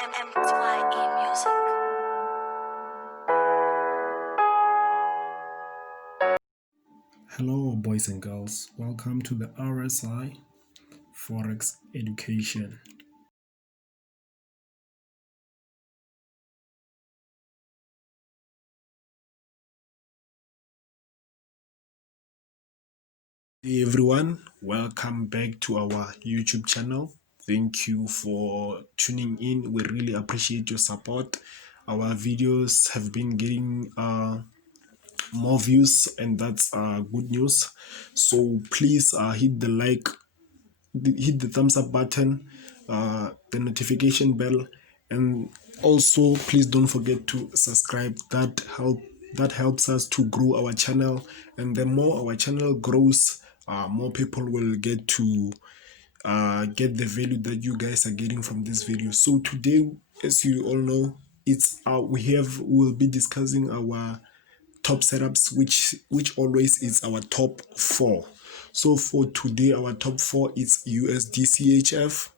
MTYE Music. Hello boys and girls, welcome to the RSI Forex Education. Hey everyone, welcome back to our YouTube channel. Thank you for tuning in. We really appreciate your support. Our videos have been getting more views, and that's good news. So please hit the thumbs up button, the notification bell, and also please don't forget to subscribe. That helps us to grow our channel, and the more our channel grows, more people will get to get the value that you guys are getting from this video. So today, as you all know, we'll be discussing our top setups, which always is our top four. So for today, our top four is USDCHF,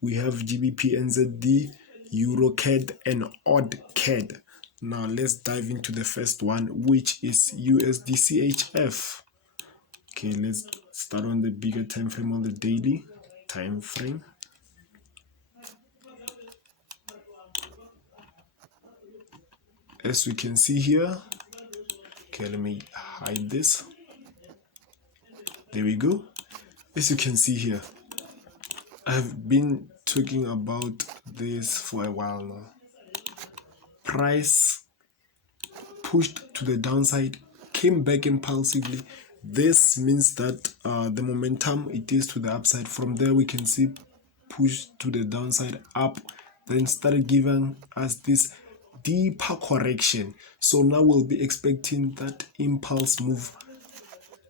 we have GBPNZD, EURCAD, and AUDCAD. Now let's dive into the first one, which is USDCHF. Okay, let's start on the bigger time frame, on the daily time frame. As we can see here, okay, let me hide this. There we go. As you can see here, I've been talking about this for a while now. Price pushed to the downside, came back impulsively. This means that the momentum, it is to the upside. From there we can see push to the downside, up, then started giving us this deeper correction. So now we'll be expecting that impulse move.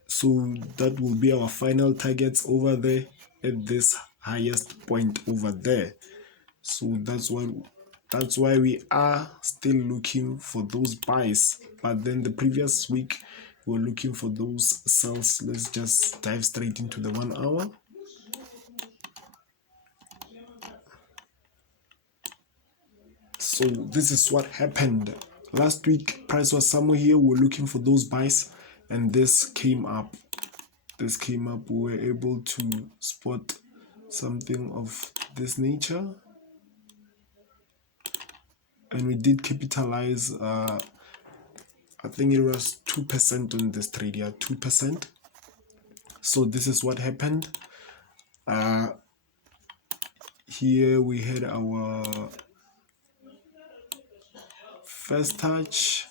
So that will be our final targets over there at this highest point over there. So that's why we are still looking for those buys. But then the previous week we were looking for those sells. Let's just dive straight into the 1 hour. So this is what happened last week. Price was somewhere here, we were looking for those buys, and this came up. We were able to spot something of this nature, and we did capitalize. I think it was 2% on this trade, yeah, 2%. So this is what happened. Here we had our first touch,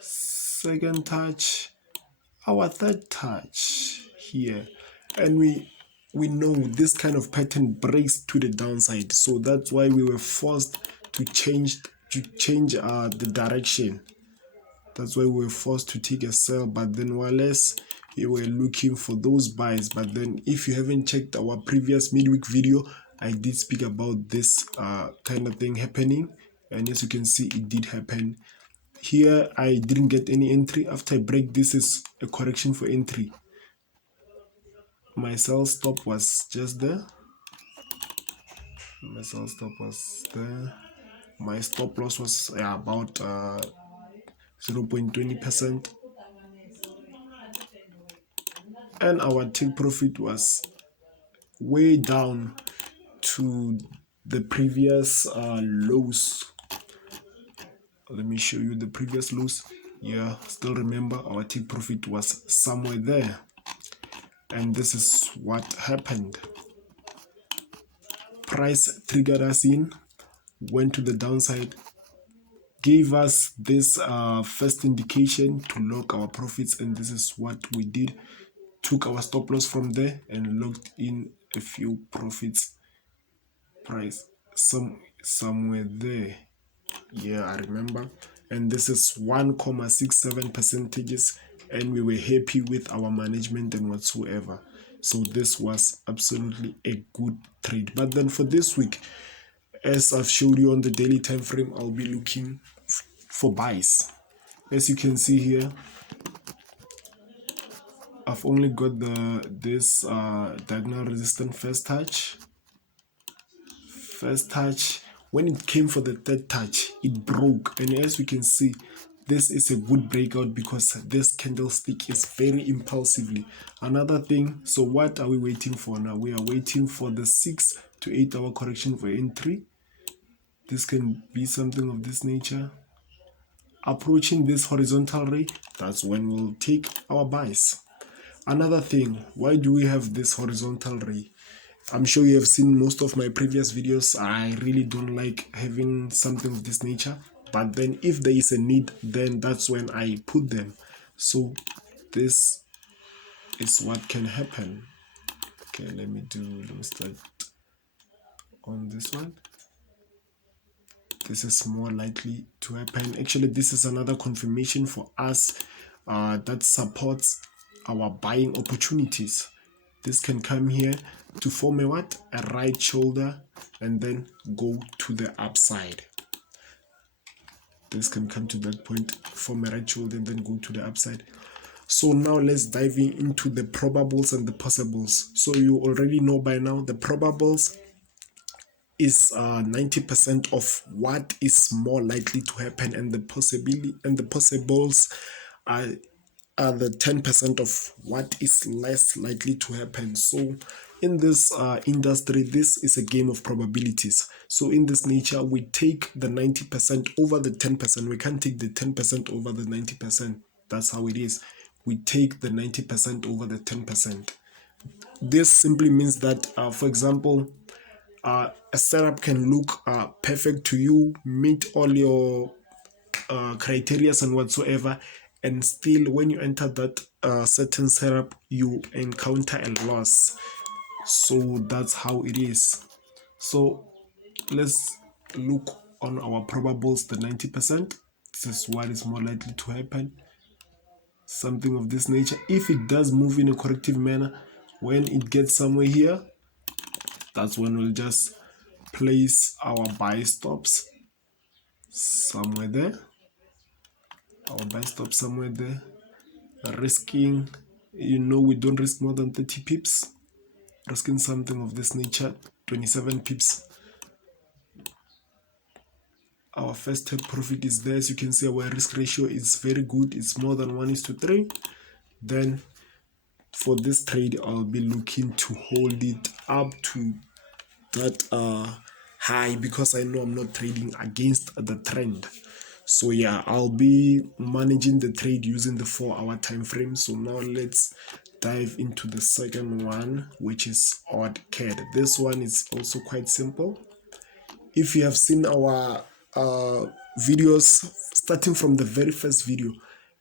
second touch, our third touch here, and we know this kind of pattern breaks to the downside. So that's why we were forced to change the direction. That's why we were forced to take a sell. But then while else we were looking for those buys. But then if you haven't checked our previous midweek video, I did speak about this kind of thing happening, and as you can see, it did happen. Here I didn't get any entry. After I break, this is a correction for entry. My sell stop was just there. My stop loss was about 0.20%, and our take profit was way down to the previous lows. Let me show you the previous lows. Yeah, still remember our take profit was somewhere there, and this is what happened. Price triggered us in, went to the downside, gave us this first indication to lock our profits, and this is what we did. Took our stop loss from there and locked in a few profits. Price somewhere there, yeah, I remember. And this is 1.67 percentages, and we were happy with our management and whatsoever. So this was absolutely a good trade. But then for this week, as I've showed you on the daily time frame, I'll be looking for buys. As you can see here, I've only got this diagonal resistance first touch when it came for the third touch, it broke. And as we can see, this is a good breakout because this candlestick is very impulsively. Another thing, so what are we waiting for now? We are waiting for the 6 to 8 hour correction for entry. This can be something of this nature. Approaching this horizontal ray, that's when we'll take our buys. Another thing, why do we have this horizontal ray? I'm sure you have seen most of my previous videos. I really don't like having something of this nature, but then if there is a need, then that's when I put them. So this is what can happen. Okay, let me start on this one. This is more likely to happen. Actually, this is another confirmation for us that supports our buying opportunities. This can come here to form a what? A right shoulder and then go to the upside. This can come to that point, form a right shoulder and then go to the upside. So now let's dive into the probables and the possibles. So you already know by now the probables is 90% of what is more likely to happen, and the possibility and the possibles are the 10% of what is less likely to happen. So in this industry, this is a game of probabilities. So in this nature, we take the 90% over the 10%. We can't take the 10% over the 90%. That's how it is. We take the 90% over the 10%. This simply means that, for example, a setup can look perfect to you, meet all your criteria and whatsoever, and still when you enter that certain setup, you encounter a loss. So that's how it is. So let's look on our probables, the 90%. This is what is more likely to happen, something of this nature. If it does move in a corrective manner, when it gets somewhere here, that's when we'll just place our buy stops somewhere there. Our buy stop somewhere there. Risking, we don't risk more than 30 pips. Risking something of this nature, 27 pips. Our first take profit is there. As you can see, our risk ratio is very good. It's more than 1:3. Then for this trade, I'll be looking to hold it up to that high, because I know I'm not trading against the trend. So yeah, I'll be managing the trade using the 4-hour time frame. So now let's dive into the second one, which is AUDCAD. This one is also quite simple. If you have seen our videos, starting from the very first video,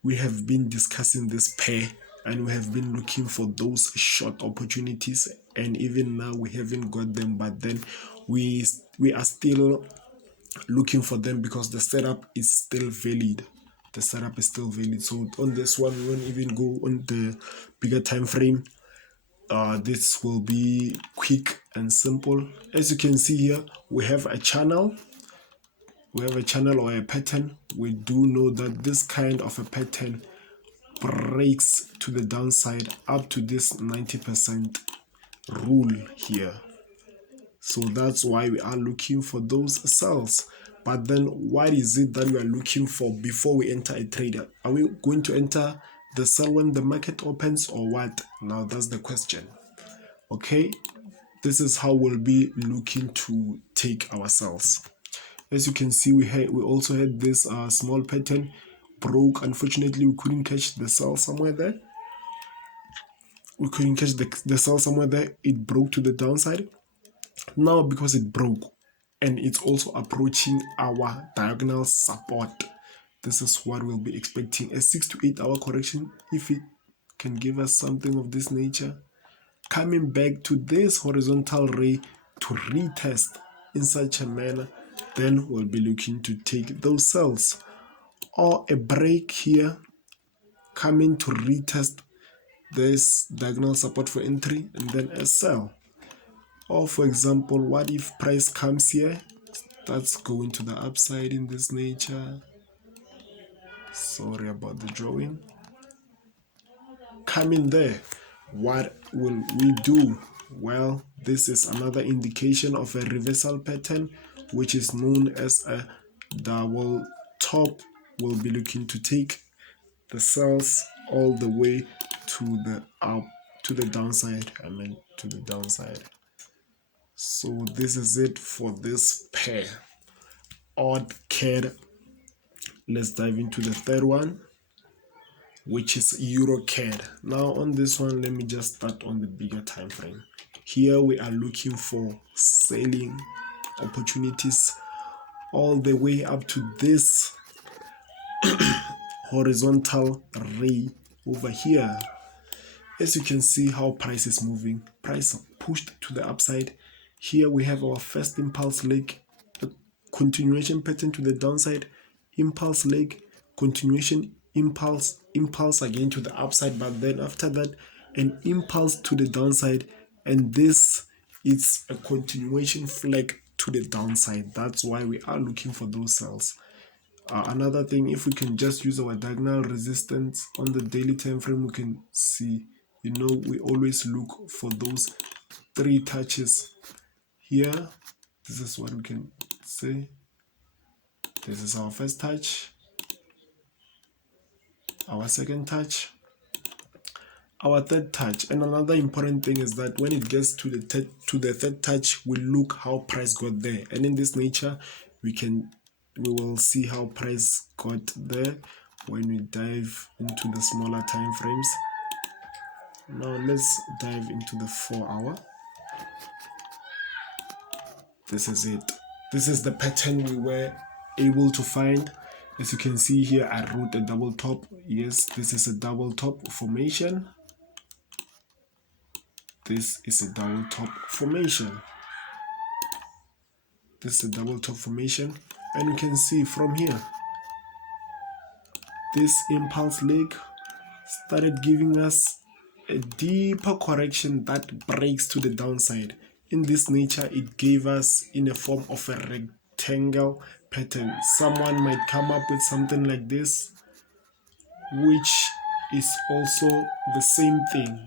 we have been discussing this pair and we have been looking for those short opportunities, and even now we haven't got them, but then we are still looking for them because the setup is still valid. The setup is still valid. So on this one, we won't even go on the bigger time frame. This will be quick and simple. As you can see here, we have a channel. Or a pattern. We do know that this kind of a pattern breaks to the downside up to this 90% rule here. So that's why we are looking for those sells. But then what is it that we are looking for before we enter a trade? Are we going to enter the sell when the market opens, or what? Now that's the question. Okay, this is how we'll be looking to take our sells. As you can see, we also had this small pattern broke. Unfortunately, we couldn't catch the sell somewhere there. We couldn't catch the sell somewhere there. It broke to the downside. Now, because it broke and it's also approaching our diagonal support, this is what we'll be expecting. A 6 to 8 hour correction, if it can give us something of this nature, coming back to this horizontal ray to retest in such a manner, then we'll be looking to take those sells. Or a break here, coming to retest this diagonal support for entry, and then a sell. Or for example, what if price comes here, that's going to the upside in this nature. Sorry about the drawing. Coming there, what will we do? Well, this is another indication of a reversal pattern which is known as a double top, will be looking to take the cells all the way to the downside. To the downside. So this is it for this pair, AUDCAD. Let's dive into the third one, which is EURCAD. Now on this one, let me just start on the bigger time frame. Here we are looking for selling opportunities all the way up to this horizontal ray over here. As you can see how price is moving, price pushed to the upside. Here we have our first impulse leg, a continuation pattern to the downside, impulse leg, continuation, impulse again to the upside, but then after that an impulse to the downside, and this is a continuation flag to the downside. That's why we are looking for those cells. Another thing, if we can just use our diagonal resistance on the daily time frame, we can see, we always look for those 3 touches here. This is what we can say. This is our first touch, our second touch, our third touch. And another important thing is that when it gets to the third touch, we look how price got there. And in this nature, we will see how price got there when we dive into the smaller time frames. Now let's dive into the 4-hour. This is it. This is the pattern we were able to find. As you can see here, I wrote a double top. Yes, this is a double top formation. This is a double top formation. This is a double top formation, and you can see from here, this impulse leg started giving us a deeper correction that breaks to the downside. In this nature, it gave us in a form of a rectangle pattern. Someone might come up with something like this, which is also the same thing,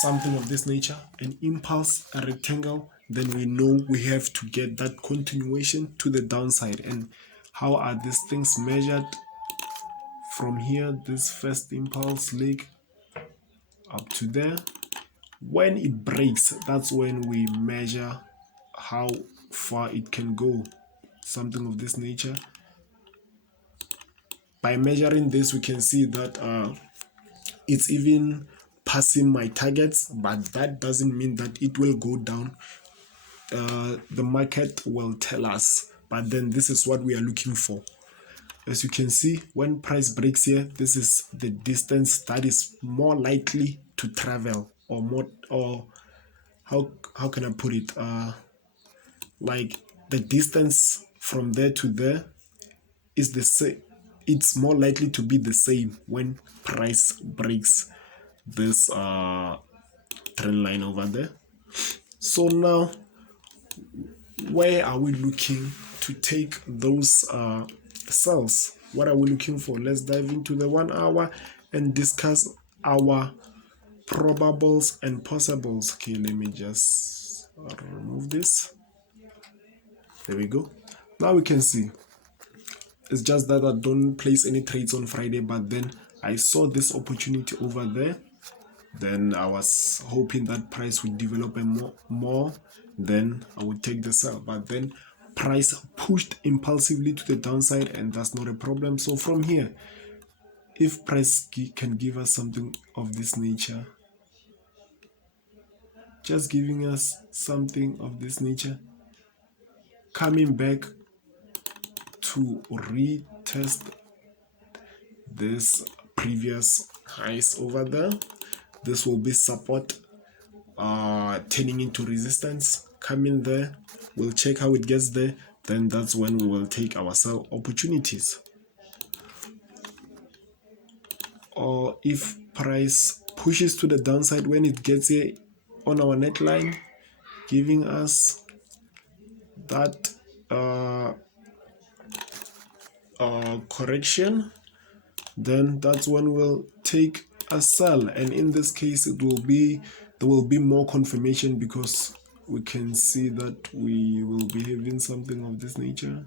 something of this nature, an impulse, a rectangle. Then we know we have to get that continuation to the downside. And how are these things measured? From here, this first impulse leg up to there. When it breaks, that's when we measure how far it can go, something of this nature. By measuring this, we can see that it's even passing my targets, but that doesn't mean that it will go down. The market will tell us, but then this is what we are looking for. As you can see, when price breaks here, this is the distance that is more likely to travel, or how can I put it, like the distance from there to there is the same. It's more likely to be the same when price breaks this trend line over there. So now, where are we looking to take those cells? What are we looking for? Let's dive into the 1 hour and discuss our probables and possibles. Okay, let me just remove this. There we go. Now we can see, it's just that I don't place any trades on Friday, but then I saw this opportunity over there. Then I was hoping that price would develop more, then I would take the sell. But then price pushed impulsively to the downside, and that's not a problem. So from here, if price can give us something of this nature, just giving us something of this nature, coming back to retest this previous highs over there, this will be support, turning into resistance, coming there. We'll check how it gets there, then that's when we will take our sell opportunities. Or if price pushes to the downside when it gets here on our neckline, giving us that correction, then that's when we'll take a sell. And in this case, there will be more confirmation, because we can see that we will be having something of this nature.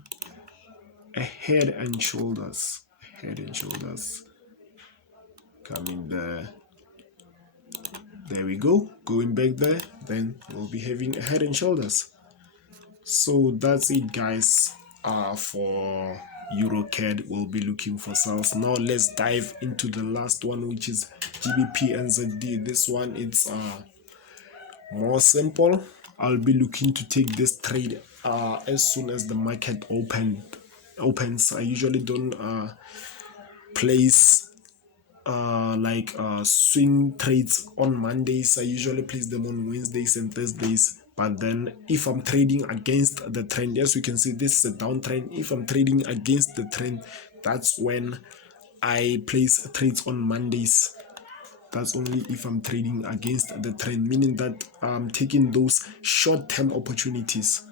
A head and shoulders. Head and shoulders. Coming there. There we go. Going back there. Then we'll be having a head and shoulders. So that's it, guys. For EURCAD, we'll be looking for sales. Now let's dive into the last one, which is GBPNZD. This one, it's more simple. I'll be looking to take this trade as soon as the market opens. I usually don't place swing trades on Mondays. I usually place them on Wednesdays and Thursdays. But then if I'm trading against the trend, as you can see, this is a downtrend. If I'm trading against the trend, that's when I place trades on Mondays. That's only if I'm trading against the trend, meaning that I'm taking those short-term opportunities.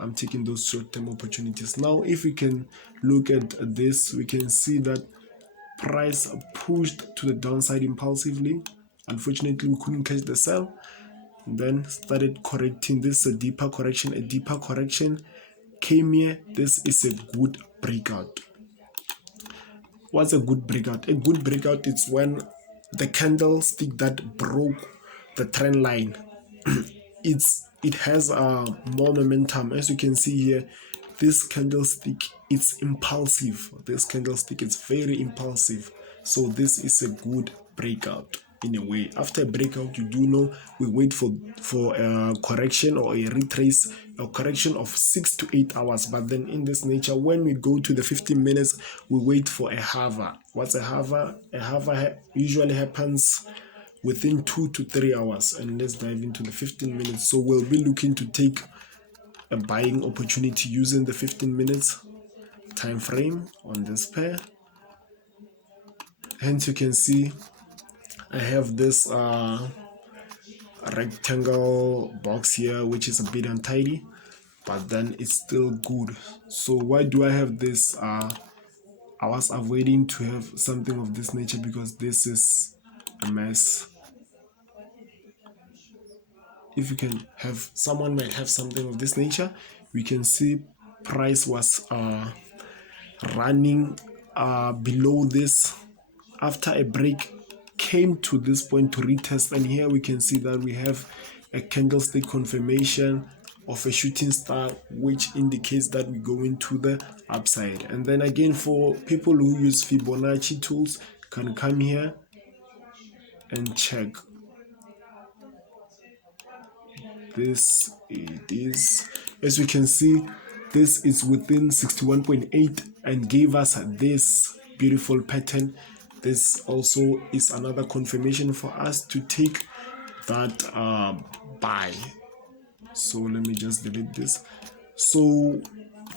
I'm taking those short-term opportunities. Now, if we can look at this, we can see that price pushed to the downside impulsively. Unfortunately, we couldn't catch the sell. Then started correcting. This is a deeper correction. A deeper correction came here. This is a good breakout. What's a good breakout? A good breakout is when the candlestick that broke the trend line it has more momentum. As you can see here, this candlestick, it's impulsive. This candlestick is very impulsive. So this is a good breakout in a way. After a breakout, you do know we wait for a correction or a retrace, a correction of 6 to 8 hours. But then in this nature, when we go to the 15 minutes, we wait for a hover. What's a hover? A hover usually happens within 2 to 3 hours. And let's dive into the 15 minutes. So we'll be looking to take a buying opportunity using the 15 minutes time frame on this pair. Hence you can see I have this rectangle box here, which is a bit untidy, but then it's still good. So why do I have this? I was avoiding to have something of this nature because this is a mess. If you can have, someone might have something of this nature. We can see price was running below this. After a break, came to this point to retest, and here we can see that we have a candlestick confirmation of a shooting star, which indicates that we go into the upside. And then again, for people who use Fibonacci tools, can come here and check. This it is, as we can see, this is within 61.8 and gave us this beautiful pattern. This also is another confirmation for us to take that buy. So let me just delete this. So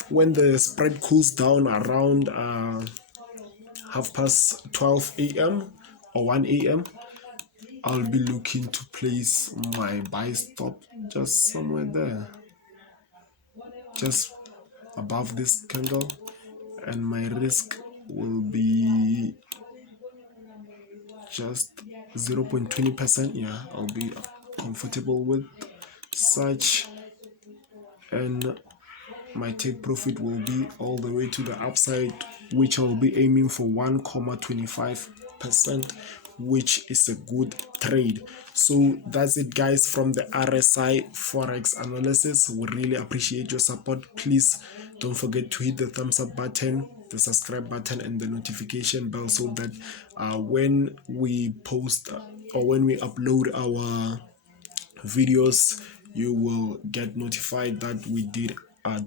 when the spread cools down around 12 a.m. or 1 a.m., I'll be looking to place my buy stop just somewhere there, just above this candle, and my risk will be just 0.20%. Yeah, I'll be comfortable with such, and my take profit will be all the way to the upside, which I'll be aiming for 1.25%, which is a good trade. So that's it, guys, from the RSI Forex analysis. We really appreciate your support. Please don't forget to hit the thumbs up button, the subscribe button, and the notification bell, so that when we post or when we upload our videos, you will get notified that we did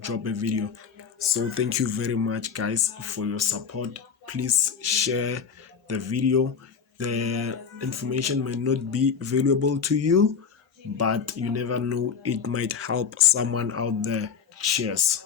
drop a video. So thank you very much, guys, for your support. Please share the video. The information might not be valuable to you, but you never know, it might help someone out there. Cheers.